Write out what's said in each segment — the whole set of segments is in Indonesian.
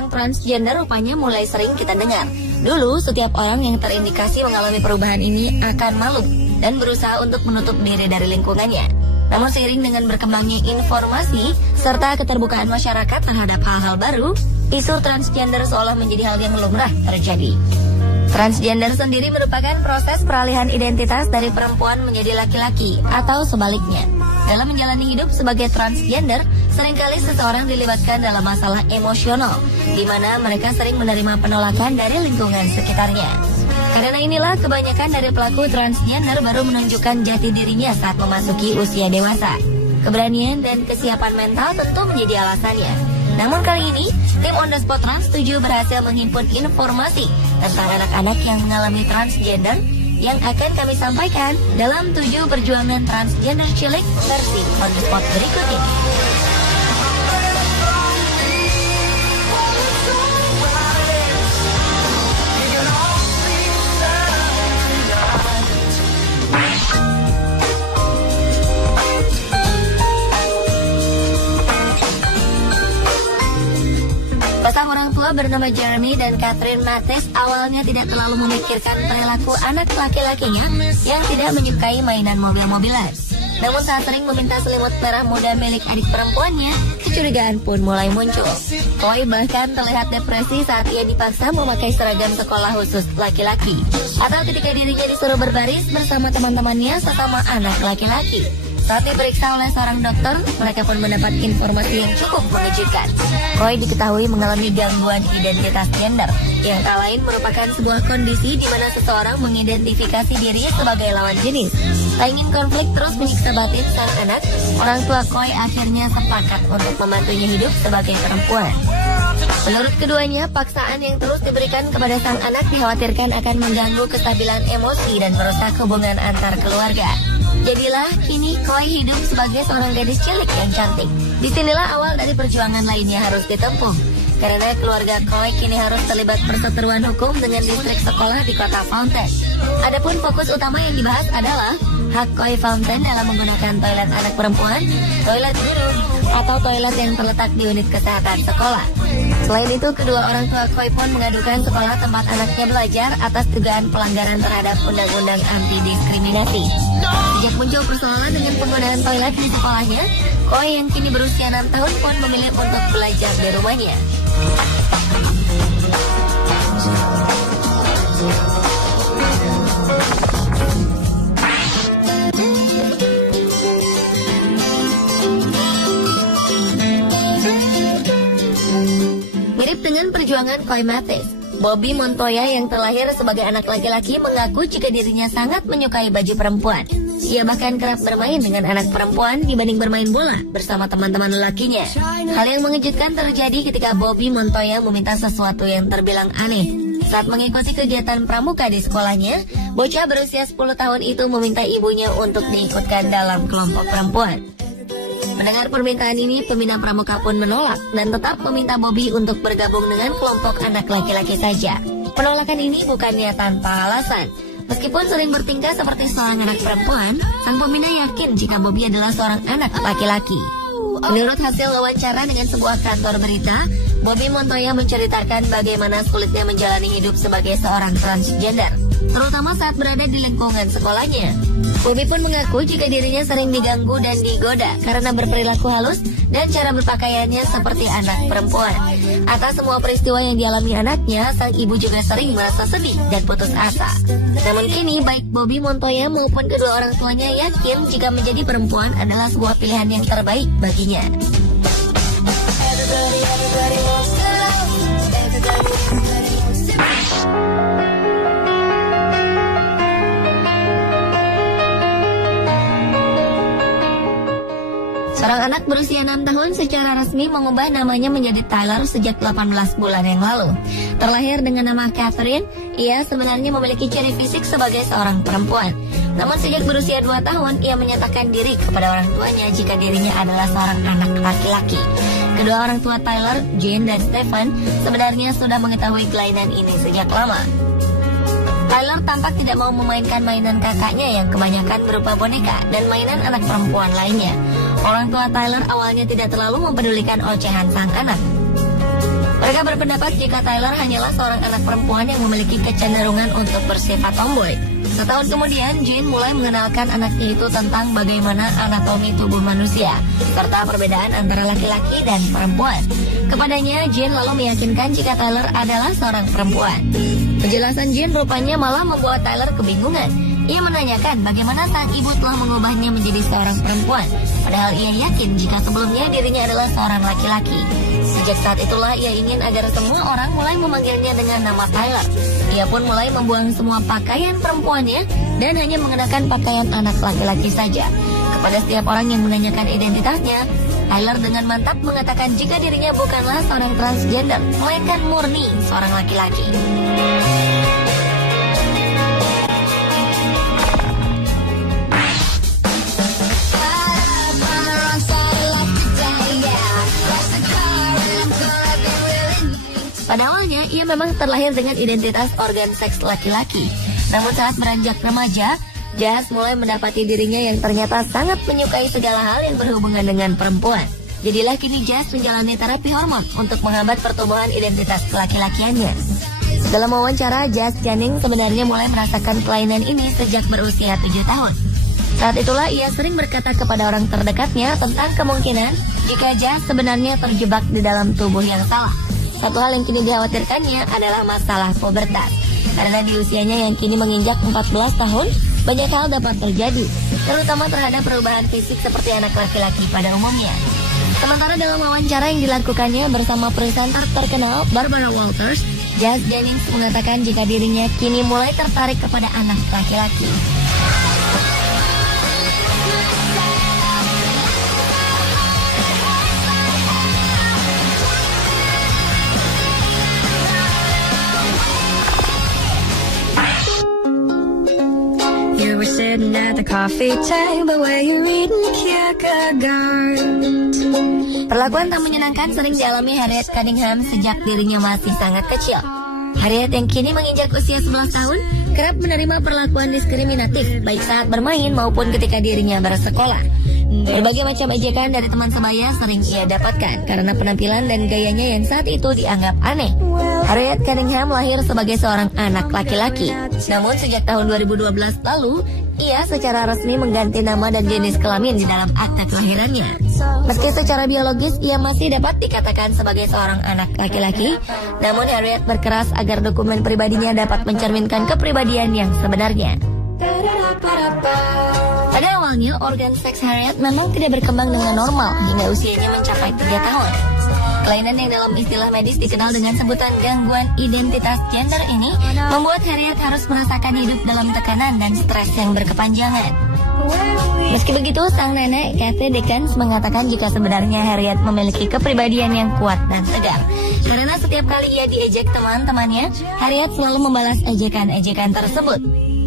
tentang transgender rupanya mulai sering kita dengar. Dulu, setiap orang yang terindikasi mengalami perubahan ini akan malu dan berusaha untuk menutup diri dari lingkungannya. Namun seiring dengan berkembangnya informasi serta keterbukaan masyarakat terhadap hal-hal baru, isu transgender seolah menjadi hal yang lumrah terjadi. Transgender sendiri merupakan proses peralihan identitas dari perempuan menjadi laki-laki atau sebaliknya. Dalam menjalani hidup sebagai transgender, seringkali seseorang dilibatkan dalam masalah emosional, di mana mereka sering menerima penolakan dari lingkungan sekitarnya. Karena inilah kebanyakan dari pelaku transgender baru menunjukkan jati dirinya saat memasuki usia dewasa. Keberanian dan kesiapan mental tentu menjadi alasannya. Namun kali ini, tim On The Spot Trans 7 berhasil menghimpun informasi tentang anak-anak yang mengalami transgender yang akan kami sampaikan dalam 7 perjuangan transgender cilik versi On The Spot berikut ini. Pasang orang tua bernama Jeremy dan Catherine Mathis awalnya tidak terlalu memikirkan perilaku anak laki-lakinya yang tidak menyukai mainan mobil-mobilan. Namun saat sering meminta selimut merah muda milik adik perempuannya, kecurigaan pun mulai muncul. Chloe bahkan terlihat depresi saat ia dipaksa memakai seragam sekolah khusus laki-laki, atau ketika dirinya disuruh berbaris bersama teman-temannya sesama anak laki-laki. Saat diperiksa oleh seorang dokter, mereka pun mendapat informasi yang cukup mengejutkan. Chloe diketahui mengalami gangguan identitas gender, yang tak lain merupakan sebuah kondisi di mana seseorang mengidentifikasi diri sebagai lawan jenis. Tak ingin konflik terus menyiksa batin sang anak, orang tua Chloe akhirnya sepakat untuk membantunya hidup sebagai perempuan. Menurut keduanya, paksaan yang terus diberikan kepada sang anak dikhawatirkan akan mengganggu kestabilan emosi dan merusak hubungan antar keluarga. Jadilah kini Chloe hidup sebagai seorang gadis cilik yang cantik. Disinilah awal dari perjuangan lainnya harus ditempuh. Karena keluarga Chloe kini harus terlibat perseteruan hukum dengan distrik sekolah di kota Fountain. Adapun fokus utama yang dibahas adalah hak Chloe Fountain dalam menggunakan toilet anak perempuan, toilet duduk, atau toilet yang terletak di unit kesehatan sekolah. Selain itu, kedua orang tua Chloe pun mengadukan sekolah tempat anaknya belajar atas dugaan pelanggaran terhadap undang-undang anti-diskriminasi. Sejak muncul persoalan dengan penggunaan toilet di sekolahnya, Chloe yang kini berusia 6 tahun pun memilih untuk belajar di rumahnya. Mirip dengan perjuangan Chloe Mathis, Bobby Montoya yang terlahir sebagai anak laki-laki mengaku jika dirinya sangat menyukai baju perempuan. Ia bahkan kerap bermain dengan anak perempuan dibanding bermain bola bersama teman-teman lelakinya. Hal yang mengejutkan terjadi ketika Bobby Montoya meminta sesuatu yang terbilang aneh. Saat mengikuti kegiatan pramuka di sekolahnya, bocah berusia 10 tahun itu meminta ibunya untuk diikutkan dalam kelompok perempuan. Mendengar permintaan ini, pembina pramuka pun menolak dan tetap meminta Bobby untuk bergabung dengan kelompok anak laki-laki saja. Penolakan ini bukannya tanpa alasan. Meskipun sering bertingkah seperti seorang anak perempuan, sang pembina yakin jika Bobby adalah seorang anak laki-laki. Menurut hasil wawancara dengan sebuah kantor berita, Bobby Montoya menceritakan bagaimana sulitnya menjalani hidup sebagai seorang transgender, terutama saat berada di lingkungan sekolahnya. Bobby pun mengaku jika dirinya sering diganggu dan digoda karena berperilaku halus dan cara berpakaiannya seperti anak perempuan. Atas semua peristiwa yang dialami anaknya, sang ibu juga sering merasa sedih dan putus asa. Namun kini, baik Bobby Montoya maupun kedua orang tuanya yakin jika menjadi perempuan adalah sebuah pilihan yang terbaik baginya. Seorang anak berusia 6 tahun secara resmi mengubah namanya menjadi Tyler sejak 18 bulan yang lalu. Terlahir dengan nama Catherine, ia sebenarnya memiliki ciri fisik sebagai seorang perempuan. Namun sejak berusia 2 tahun, ia menyatakan diri kepada orang tuanya jika dirinya adalah seorang anak laki-laki. Kedua orang tua Tyler, Jane dan Stephen, sebenarnya sudah mengetahui kelainan ini sejak lama. Tyler tampak tidak mau memainkan mainan kakaknya yang kebanyakan berupa boneka dan mainan anak perempuan lainnya. Orang tua Tyler awalnya tidak terlalu mempedulikan ocehan sang anak. Mereka berpendapat jika Tyler hanyalah seorang anak perempuan yang memiliki kecenderungan untuk bersifat tomboy. Setahun kemudian, Jane mulai mengenalkan anaknya itu tentang bagaimana anatomi tubuh manusia, serta perbedaan antara laki-laki dan perempuan. Kepadanya, Jane lalu meyakinkan jika Tyler adalah seorang perempuan. Penjelasan Jane rupanya malah membuat Tyler kebingungan. Ia menanyakan bagaimana sang ibu telah mengubahnya menjadi seorang perempuan, padahal ia yakin jika sebelumnya dirinya adalah seorang laki-laki. Sejak saat itulah ia ingin agar semua orang mulai memanggilnya dengan nama Tyler. Ia pun mulai membuang semua pakaian perempuannya dan hanya mengenakan pakaian anak laki-laki saja. Kepada setiap orang yang menanyakan identitasnya, Tyler dengan mantap mengatakan jika dirinya bukanlah seorang transgender, melainkan murni seorang laki-laki. Pada awalnya, ia memang terlahir dengan identitas organ seks laki-laki. Namun saat beranjak remaja, Jazz mulai mendapati dirinya yang ternyata sangat menyukai segala hal yang berhubungan dengan perempuan. Jadilah kini Jazz menjalani terapi hormon untuk menghambat pertumbuhan identitas laki-lakiannya. Dalam wawancara, Jazz Jennings sebenarnya mulai merasakan kelainan ini sejak berusia 7 tahun. Saat itulah ia sering berkata kepada orang terdekatnya tentang kemungkinan jika Jazz sebenarnya terjebak di dalam tubuh yang salah. Satu hal yang kini dikhawatirkannya adalah masalah pubertas. Karena di usianya yang kini menginjak 14 tahun, banyak hal dapat terjadi, terutama terhadap perubahan fisik seperti anak laki-laki pada umumnya. Sementara dalam wawancara yang dilakukannya bersama presenter terkenal Barbara Walters, Jazz Jennings mengatakan jika dirinya kini mulai tertarik kepada anak laki-laki. Sitting at the coffee table where you're reading Kierkegaard. Perlakuan tak menyenangkan sering dialami Harriet Cunningham sejak dirinya masih sangat kecil. Harriet yang kini menginjak usia 11 tahun kerap menerima perlakuan diskriminatif baik saat bermain maupun ketika dirinya bersekolah. Berbagai macam ejekan dari teman sebaya sering ia dapatkan karena penampilan dan gayanya yang saat itu dianggap aneh. Harriet Cunningham lahir sebagai seorang anak laki-laki. Namun sejak tahun 2012 lalu, ia secara resmi mengganti nama dan jenis kelamin di dalam akta kelahirannya. Meski secara biologis ia masih dapat dikatakan sebagai seorang anak laki-laki, namun Harriet berkeras agar dokumen pribadinya dapat mencerminkan kepribadian yang sebenarnya. Pada awalnya, organ seks Harriet memang tidak berkembang dengan normal hingga usianya mencapai 3 tahun. Kelainan yang dalam istilah medis dikenal dengan sebutan gangguan identitas gender ini membuat Harriet harus merasakan hidup dalam tekanan dan stres yang berkepanjangan. Meski begitu, sang nenek Kathy Dickens mengatakan jika sebenarnya Harriet memiliki kepribadian yang kuat dan tegar. Karena setiap kali ia diejek teman-temannya, Harriet selalu membalas ejekan-ejekan tersebut.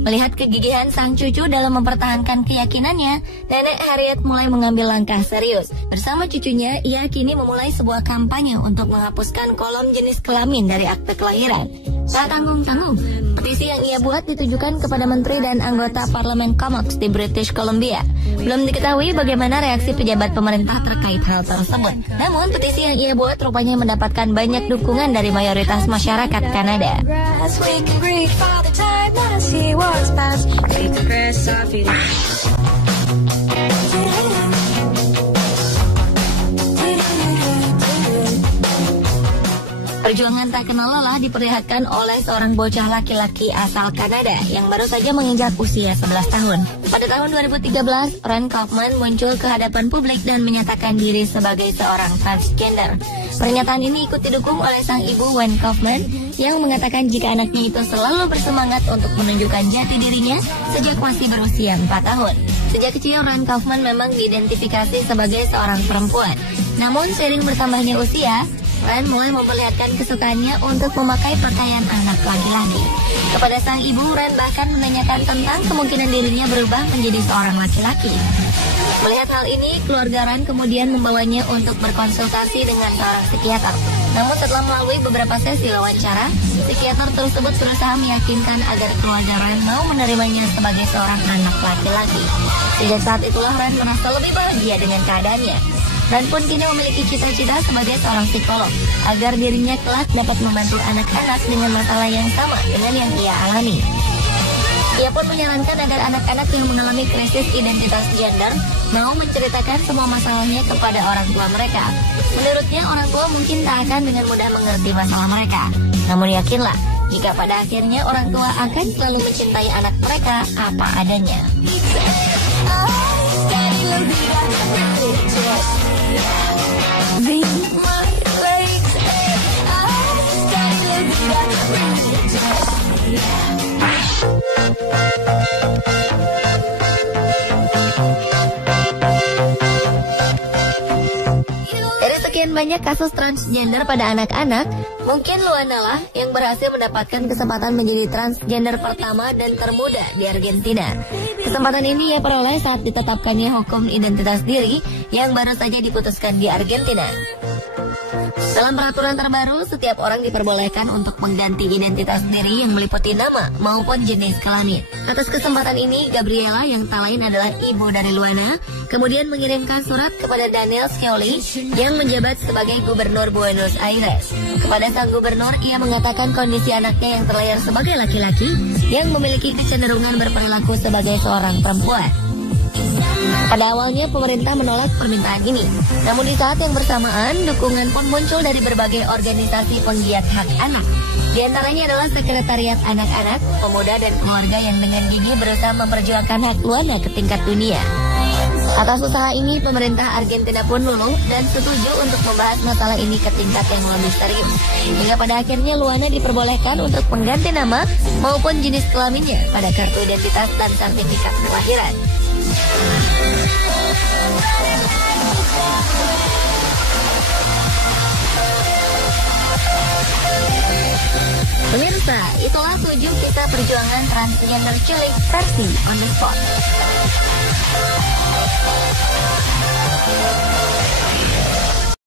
Melihat kegigihan sang cucu dalam mempertahankan keyakinannya, nenek Harriet mulai mengambil langkah serius. Bersama cucunya, ia kini memulai sebuah kampanye untuk menghapuskan kolom jenis kelamin dari akte kelahiran. Tak tanggung-tanggung, petisi yang ia buat ditujukan kepada menteri dan anggota parlemen Comox di British Columbia. Belum diketahui bagaimana reaksi pejabat pemerintah terkait hal tersebut. Namun, petisi yang ia buat rupanya mendapatkan banyak dukungan dari mayoritas masyarakat Kanada. Perjuangan tak kenal lelah diperlihatkan oleh seorang bocah laki-laki asal Kanada yang baru saja menginjak usia 11 tahun. Pada tahun 2013, Ron Kaufman muncul ke hadapan publik dan menyatakan diri sebagai seorang transgender. Pernyataan ini ikut didukung oleh sang ibu Wen Kaufman yang mengatakan jika anaknya itu selalu bersemangat untuk menunjukkan jati dirinya sejak masih berusia 4 tahun. Sejak kecil, Ron Kaufman memang diidentifikasi sebagai seorang perempuan. Namun seiring bertambahnya usia, Ren mulai memperlihatkan kesukaannya untuk memakai pakaian anak laki-laki. Kepada sang ibu, Ren bahkan menanyakan tentang kemungkinan dirinya berubah menjadi seorang laki-laki. Melihat hal ini, keluarga Ren kemudian membawanya untuk berkonsultasi dengan seorang psikiater. Namun setelah melalui beberapa sesi wawancara, psikiater tersebut berusaha meyakinkan agar keluarga Ren mau menerimanya sebagai seorang anak laki-laki. Sejak saat itulah Ren merasa lebih bahagia dengan keadaannya. dan pun kini memiliki cita-cita sebagai seorang psikolog agar dirinya kelak dapat membantu anak-anak dengan masalah yang sama dengan yang ia alami. Ia pun menyarankan agar anak-anak yang mengalami krisis identitas gender mau menceritakan semua masalahnya kepada orang tua mereka. Menurutnya, orang tua mungkin tak akan dengan mudah mengerti masalah mereka. Namun yakinlah, jika pada akhirnya orang tua akan selalu mencintai anak mereka apa adanya. Dari sekian banyak kasus transgender pada anak-anak, mungkin Luana lah yang berhasil mendapatkan kesempatan menjadi transgender pertama dan termuda di Argentina. Kesempatan ini ia peroleh saat ditetapkannya hukum identitas diri yang baru saja diputuskan di Argentina. Dalam peraturan terbaru, setiap orang diperbolehkan untuk mengganti identitas diri yang meliputi nama maupun jenis kelamin. Atas kesempatan ini, Gabriela yang tak lain adalah ibu dari Luana, kemudian mengirimkan surat kepada Daniel Scioli yang menjabat sebagai gubernur Buenos Aires. Kepada sang gubernur, ia mengatakan kondisi anaknya yang terlahir sebagai laki-laki yang memiliki kecenderungan berperilaku sebagai seorang perempuan. Pada awalnya pemerintah menolak permintaan ini, namun di saat yang bersamaan dukungan pun muncul dari berbagai organisasi penggiat hak anak. Di antaranya adalah Sekretariat Anak-anak, Pemuda dan Keluarga yang dengan gigih berusaha memperjuangkan hak Luana ke tingkat dunia. Atas usaha ini, pemerintah Argentina pun luluh dan setuju untuk membahas masalah ini ke tingkat yang lebih serius. Hingga pada akhirnya Luana diperbolehkan untuk mengganti nama maupun jenis kelaminnya pada kartu identitas dan sertifikat kelahiran. Pemirsa, itulah 7 kisah perjuangan transgender cilik versi On The Spot.